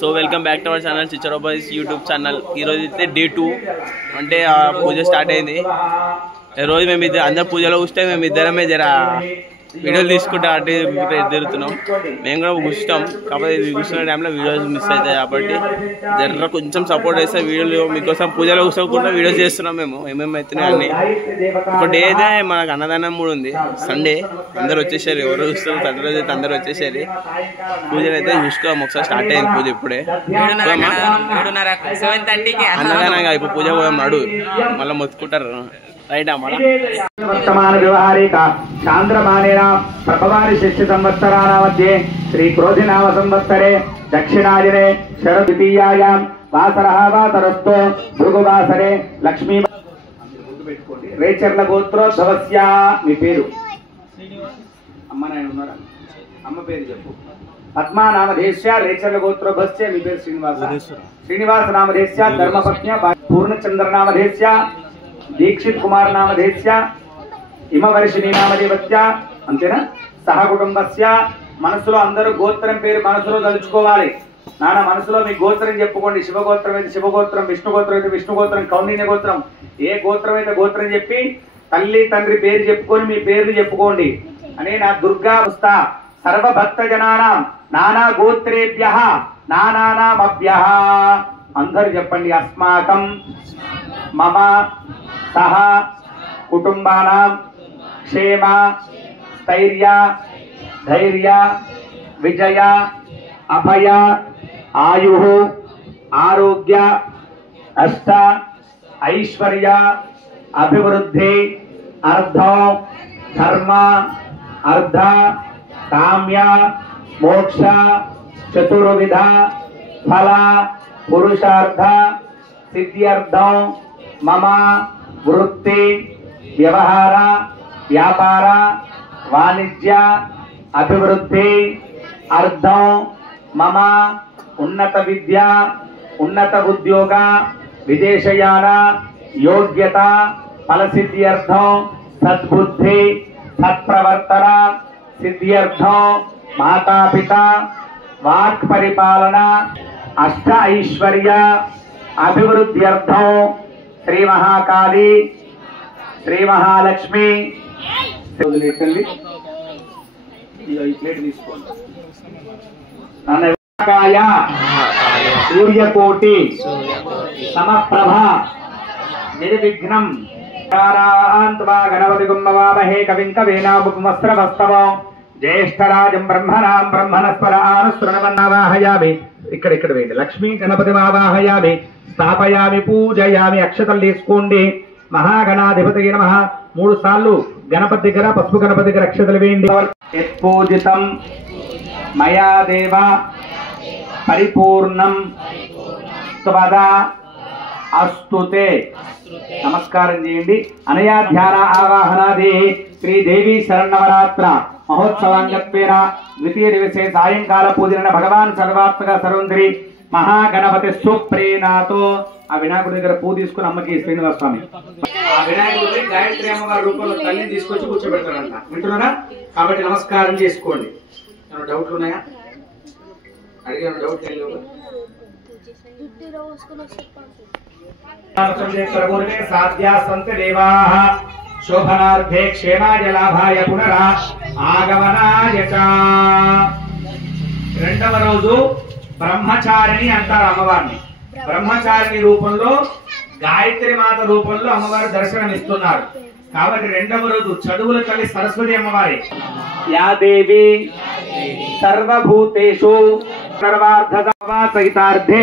So welcome back to our channel Chichchara boys YouTube channel. ఈరోజు అయితే day 2 అంటే పూజ start అయింది. రోజు మేము అందరు పూజలో కూర్చొని మేము ఇద్దరమే జర వీడియోలు తీసుకుంటే అటు తిరుగుతున్నాం. మేము కూడా కూర్చుంటాం, కాకపోతే కూర్చున్న టైంలో వీడియోస్ మిస్ అవుతాయి కాబట్టి జర కొంచెం సపోర్ట్ చేస్తే వీడియోలు మీకోసం పూజలో కూర్చోకుండా వీడియోస్ చేస్తున్నాం. మేము ఏమేమి అవుతున్నాయి అన్ని. ఒక డే అయితే మనకు అన్నదానం కూడా ఉంది. సండే అందరు వచ్చేసారు, ఎవరు చూస్తారు సండే రోజు అయితే అందరు వచ్చేసారు. పూజలు అయితే చూసుకోం, ఒకసారి స్టార్ట్ అయింది పూజ ఇప్పుడే. అన్నదానంగా ఇప్పుడు పూజ పోదాం నాడు మళ్ళీ మొత్తుకుంటారు. वर्तमान व्यवहारिक चांद्रमानेन प्रभवानि शिष्य संवत्सरानामध्ये श्री क्रोधिनाम संवत्सरे दक्षिणायने शरद्वितीयायां वासरः वासरस्तो भृगुवासरे लक्ष्मी रेचर्ల గోత్రోద్భవస్య. మీ పేరు అమ్మ నాయన ఉన్నారా? అమ్మ పేరు చెప్పు. పద్మానామధేశ్య రేచర్ల గోత్రోద్భవస్య. మీ పేరు శ్రీనివాస నామధేశ్య ధర్మపత్న్య పూర్ణచంద్ర నామధేశ్య దీక్షిత్ కుమార్ నామధేస్య హిమవర్షిణి నామదేవత్య. అంతేనా? సహ కుటుంబస్య. మనసులో అందరూ గోత్రం పేరు మనసులో తలుచుకోవాలి. నాన్న మనసులో మీ గోత్రం చెప్పుకోండి. శివగోత్రం అయితే శివగోత్రం, విష్ణుగోత్రం అయితే విష్ణుగోత్రం, కౌండిన్య గోత్రం, ఏ గోత్రం అయితే గోత్రం చెప్పి తల్లి తండ్రి పేరు చెప్పుకొని మీ పేర్లు చెప్పుకోండి. అనే నా దుర్గా పుస్తా సర్వభక్త జనానాం నానా గోత్రేభ్యః నానానామభ్యః. అందరూ చెప్పండి. అస్మాకం మమ సహ కుటుంబానాం క్షేమ స్థైర్య ధైర్య విజయ అభయ ఆయు ఆరోగ్య అష్ట ఐశ్వర్య అభివృద్ధి అర్థం ధర్మ అర్ధ కామ్య మోక్ష చతుర్విధ ఫల పురుషార్థ సిద్ధ్యర్థం మమ వృత్తి వ్యవహార వ్యాపార వాణిజ్య అభివృద్ధి అర్థం మమ ఉన్నత విద్య ఉన్నత ఉద్యోగ విదేశయాన యోగ్యత ఫలసిద్ధ్యర్థం సద్బుద్ధి సత్ప్రవర్తన సిద్ధ్యర్థం మాతాపిత వాక్ పరిపాలన అష్ట ఐశ్వర్య అభివృద్ధ్యర్థం శ్రీ మహాకాళి శ్రీ మహాలక్ష్మి. సూర్యకోటి సమప్రభ నిర్విఘ్నం గణపతి గుమ్మవామహే కవిం కవీనాముపమస్త్రవస్తవం జ్యేష్ఠరాజం బ్రహ్మణాం బ్రహ్మణస్పర ఆనుసృణవన్నావాహయామి. ఇక్కడ వేయండి. లక్ష్మీ గణపతి ఆవాహయామి స్థాపయామి పూజయామి. అక్షతలు తీసుకోండి. మహాగణాధిపతి నమః 3 సార్లు గణపతి దగ్గర పసుపు గణపతి దగ్గర అక్షతలు వేయండి. యత్పూజితం మయా దేవ పరిపూర్ణం త్వదా అస్తుతే. నమస్కారం చేయండి. అనయా ధ్యాన ఆవాహనాది శ్రీదేవి శరణవరాత్ర మహోత్సవాంగత్వేన ద్వితీయ దివసే సాయంకాల పూజన భగవాన్ సర్వాత్మక సర్వంధ్రి మహాగణపతి సుప్రీనాథో. ఆ వినాయకుడి దగ్గర పూ తీసుకుని అమ్మకి శ్రీనివాస స్వామి ఆ వినాయకుడి గాయత్రి అమ్మవారి రూపంలో తల్లిని తీసుకొచ్చి కూర్చోబెడతారంట. వింటున్నారా? కాబట్టి నమస్కారం చేసుకోండి. ఏమైనా డౌట్లు ఉన్నాయా? అడిగిన డౌట్ సాధ్యా సంత దేవాః శోభనార్థే క్షేమాయ లాభాయ పునరా ఆగమనాయ చ. రెండవ రోజు బ్రహ్మచారిణి అంటారు అమ్మవారిని. బ్రహ్మచారిణి రూపంలో గాయత్రి మాత రూపంలో అమ్మవారు దర్శనమిస్తున్నారు. కాబట్టి రెండవ రోజు చదువుల తల్లి సరస్వతి అమ్మవారి. యా దేవి సర్వభూతేషు సర్వార్థ సహితార్థే.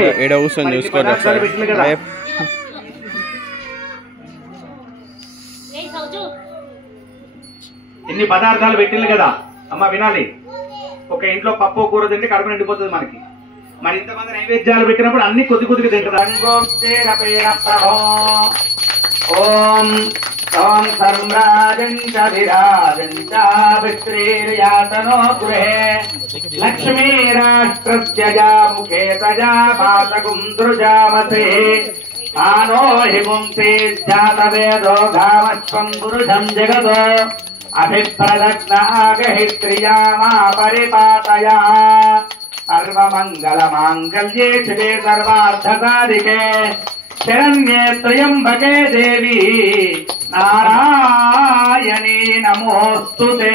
ఎన్ని పదార్థాలు పెట్టింది కదా అమ్మ, వినాలి. ఒక ఇంట్లో పప్పు కూర తింటే కడుపు నిండిపోతుంది మనకి. మరి ఇంతమంది నైవేద్యాలు పెట్టినప్పుడు అన్ని కొద్ది కొద్దిగా తింటారు. ఓం ఓం సమ్రాజంచవిరాజంచాభిశ్రీర్యాతనో గృహే లక్ష్మీరాష్ట్రస్య ముఖే తజా పాతకుం దృజామసే ఆనో హిముంసే జాతవేదో గామస్వం పురుషం జగదో అభిప్రదగ్నాగహిత్రియామా పరిపాతయా సర్వమంగళ మాంగళ్యే శివే సర్వార్థసాధికే శరణ్యే త్రయంబకే దేవి నారాయణీ నమోస్తుతే.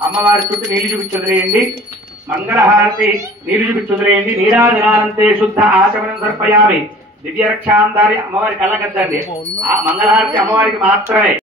అమ్మవారి చుట్టూ నీళ్లు చూపించి వదిలేయండి. మంగళహారతి నీళ్లు చూపించి వదిలేయండి. నీరాజనానంతే శుద్ధ ఆచమనం సమర్పయామి. దివ్య రక్షాంధారి అమ్మవారి కళ్ళగద్దండి. ఆ మంగళహారతి అమ్మవారికి మాత్రమే.